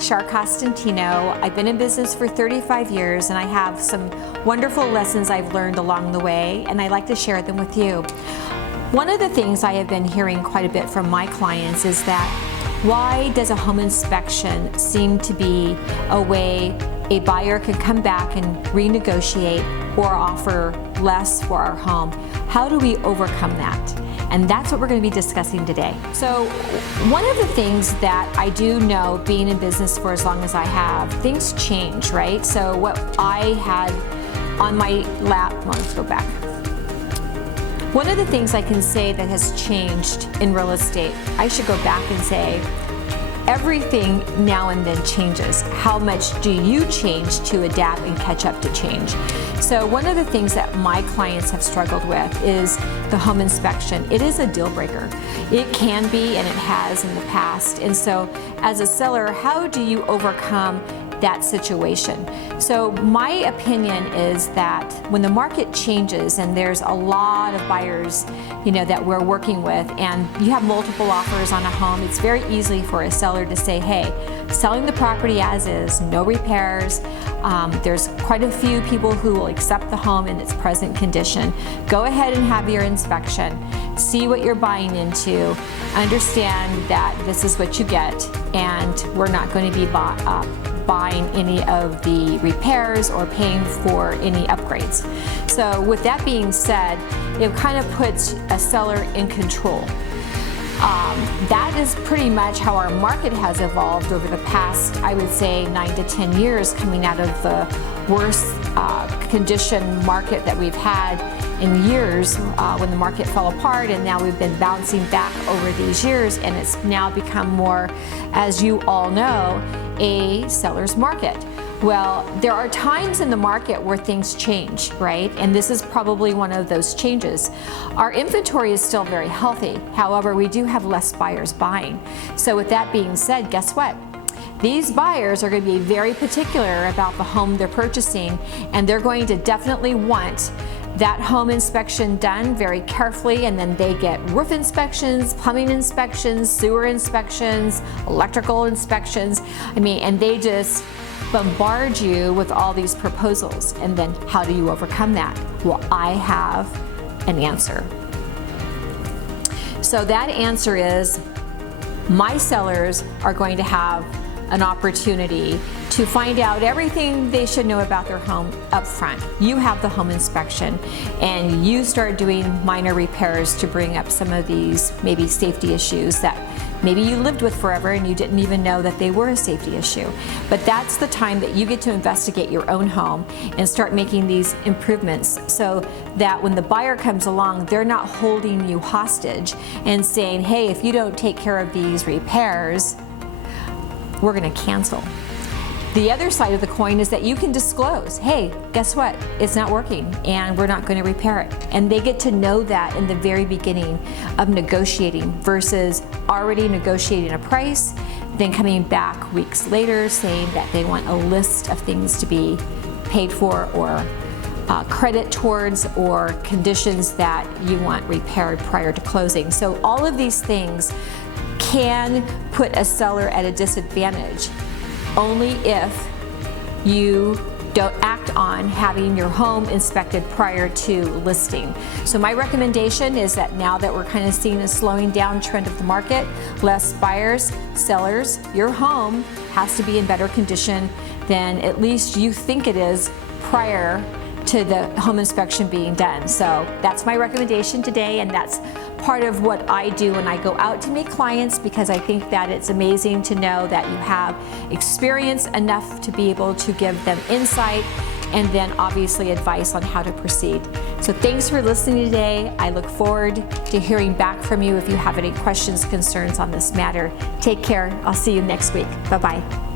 Char Costantino. I've been in business for 35 years and I have some wonderful lessons I've learned along the way, and I'd like to share them with you. One of the things I have been hearing quite a bit from my clients is that why does a home inspection seem to be a way a buyer could come back and renegotiate or offer less for our home? How do we overcome that? And that's what we're going to be discussing today. So one of the things that I do know, being in business for as long as I have, things change, right? So what I had on my lap, let's go back. One of the things I can say that has changed in real estate, I should go back and say, everything now and then changes. How much do you change to adapt and catch up to change? So one of the things that my clients have struggled with is the home inspection. It is a deal breaker. It can be, and it has in the past. And so as a seller, how do you overcome that situation? So my opinion is that when the market changes and there's a lot of buyers, that we're working with, and you have multiple offers on a home, it's very easy for a seller to say, hey, selling the property as is, no repairs. There's quite a few people who will accept the home in its present condition. Go ahead and have your inspection. See what you're buying into. Understand that this is what you get, and we're not going to be buying any of the repairs or paying for any upgrades. So with that being said, it kind of puts a seller in control. That is pretty much how our market has evolved over the past, I would say, 9 to 10 years, coming out of the worst condition market that we've had in years, when the market fell apart, and now we've been bouncing back over these years, and it's now become more, as you all know, a seller's market. Well, there are times in the market where things change, right? And this is probably one of those changes. Our inventory is still very healthy. However, we do have less buyers buying. So with that being said, guess what? These buyers are going to be very particular about the home they're purchasing, and they're going to definitely want that home inspection done very carefully, and then they get roof inspections, plumbing inspections, sewer inspections, electrical inspections. And they just bombard you with all these proposals. And then how do you overcome that? Well, I have an answer. So that answer is, my sellers are going to have an opportunity to find out everything they should know about their home up front. You have the home inspection, and you start doing minor repairs to bring up some of these maybe safety issues that maybe you lived with forever and you didn't even know that they were a safety issue. But that's the time that you get to investigate your own home and start making these improvements, so that when the buyer comes along, they're not holding you hostage and saying, hey, if you don't take care of these repairs, we're going to cancel. The other side of the coin is that you can disclose, hey, guess what? It's not working and we're not going to repair it. And they get to know that in the very beginning of negotiating, versus already negotiating a price, then coming back weeks later saying that they want a list of things to be paid for, or credit towards, or conditions that you want repaired prior to closing. So all of these things can put a seller at a disadvantage only if you don't act on having your home inspected prior to listing. So my recommendation is that now that we're kind of seeing a slowing down trend of the market, less buyers, sellers, your home has to be in better condition than at least you think it is prior to the home inspection being done. So that's my recommendation today, and that's part of what I do when I go out to meet clients, because I think that it's amazing to know that you have experience enough to be able to give them insight, and then obviously advice on how to proceed. So thanks for listening today. I look forward to hearing back from you if you have any questions, concerns on this matter. Take care. I'll see you next week. Bye-bye.